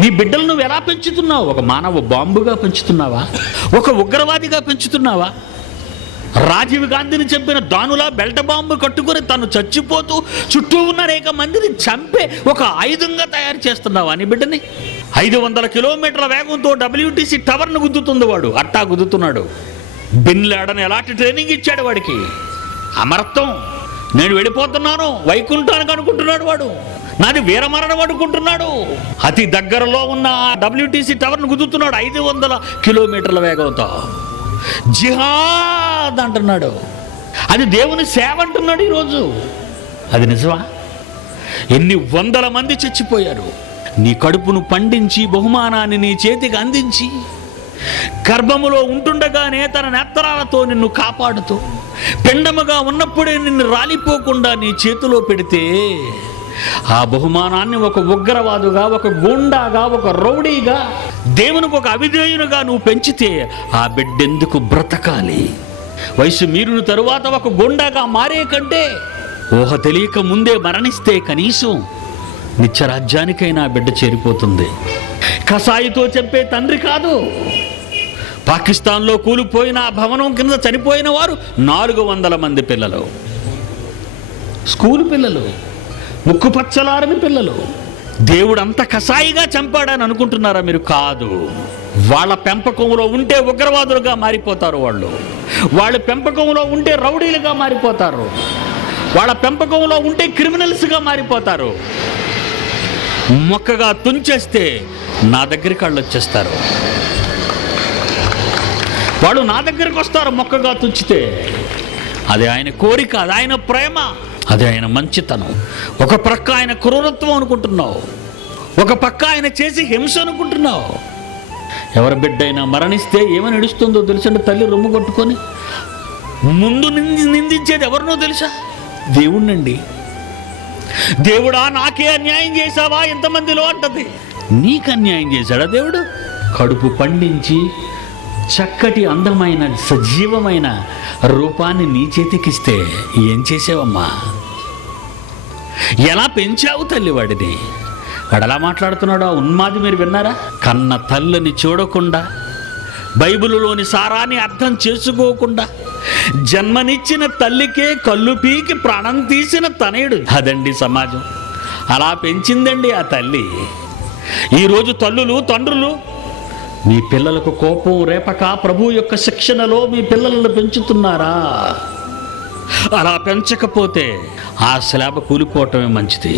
నీ బిడ్డలు నువ్వు ఎలా పెంచుతున్నావు? ఒక మానవ బాంబుగా పెంచుతున్నావా? ఒక ఉగ్రవాదిగా పెంచుతున్నావా? రాజీవ్ గాంధీని చంపిన దానులా బెల్ట్ బాంబు కట్టుకొని తను చచ్చిపోతూ చుట్టూ ఉన్న అనేక మందిని చంపే ఒక ఆయుధంగా తయారు చేస్తున్నావా నీ బిడ్డని? 500 కిలోమీటర్ల వేగంతో WTC టవర్ను గుద్దుతుంది వాడు, అట్టా గుద్దుతున్నాడు. బిన్ లాడెన్ ఎలాంటి ట్రైనింగ్ ఇచ్చాడు వాడికి? అమరత్వం, నేను వెళ్ళిపోతున్నాను వైకుంఠానికి అనుకుంటున్నాడు వాడు, నాది వీరమరణం అనుకుంటున్నాడు. అతి దగ్గరలో ఉన్న WTC టవర్ను గుద్దుతున్నాడు 500 కిలోమీటర్ల వేగంతో. జిహాద్ అంటున్నాడు, అది దేవుని సేవ అంటున్నాడు ఈరోజు. అది నిజమా? ఎన్ని వందల మంది చచ్చిపోయారు. నీ కడుపును పండించి బహుమానాన్ని నీ చేతికి అందించి గర్భములో ఉంటుండగానే తన నేత్రాలతో నిన్ను కాపాడుతూ పిండముగా ఉన్నప్పుడే నిన్ను రాలిపోకుండా నీ చేతిలో పెడితే ఆ బహుమానాన్ని ఒక ఉగ్రవాదుగా, ఒక గూండాగా, ఒక రౌడీగా, దేవునికి ఒక అవిధేయునిగా నువ్వు పెంచితే ఆ బిడ్డెందుకు బ్రతకాలి? వయసు మీరిన తరువాత ఒక గూండాగా మారే కంటే ఊహ తెలియక ముందే మరణిస్తే కనీసం నిత్యరాజ్యానికైనా బిడ్డ చేరిపోతుంది. కసాయితో చెప్పే తండ్రి కాదు. పాకిస్తాన్లో కూలిపోయిన ఆ భవనం కింద చనిపోయిన వారు 400 మంది పిల్లలు, స్కూలు పిల్లలు, ముక్కు పచ్చలారని పిల్లలు. దేవుడు అంత కసాయిగా చంపాడని అనుకుంటున్నారా మీరు? కాదు. వాళ్ళ పెంపకంలో ఉంటే ఉగ్రవాదులుగా మారిపోతారు వాళ్ళు. వాళ్ళ పెంపకంలో ఉంటే రౌడీలుగా మారిపోతారు. వాళ్ళ పెంపకంలో ఉంటే క్రిమినల్స్గా మారిపోతారు. మొక్కగా తుంచేస్తే నా దగ్గరికి వాళ్ళు వచ్చేస్తారు. వాళ్ళు నా దగ్గరికి వస్తారు మొక్కగా తుంచితే. అది ఆయన కోరిక, అది ఆయన ప్రేమ, అది ఆయన మంచితనం. ఒక ప్రక్క ఆయన క్రూరత్వం అనుకుంటున్నావు, ఒక పక్క ఆయన చేసి హింస అనుకుంటున్నావు. ఎవరి బిడ్డైనా మరణిస్తే ఏమని ఏడుస్తుందో తెలుసండి? తల్లి రొమ్ము కొట్టుకొని ముందు నిందించేది ఎవరినో తెలుసా? దేవుణ్ణండి. దేవుడా నాకే అన్యాయం చేశావా ఎంతమందిలో అంటది. నీకు అన్యాయం చేశాడా దేవుడు? కడుపు పండించి చక్కటి అందమైన సజీవమైన రూపాన్ని నీ చేతికిస్తే ఏం చేసావమ్మా? ఎలా పెంచావు తల్లి వాడిని? వాడు ఎలా మాట్లాడుతున్నాడో ఉన్మాది మీరు విన్నారా? కన్న తల్లిని చూడకుండా, బైబిలులోని సారాన్ని అర్థం చేసుకోకుండా జన్మనిచ్చిన తల్లికే కళ్ళు పీకి ప్రాణం తీసిన తనయుడు. అదండి సమాజం. అలా పెంచిందండి ఆ తల్లి. ఈరోజు తల్లులు, తండ్రులు మీ పిల్లలకు కోపం రేపక ప్రభు యొక్క శిక్షణలో మీ పిల్లలను పెంచుతున్నారా? అలా పెంచకపోతే ఆ స్లాబ్ కూలిపోవటమే మంచిది.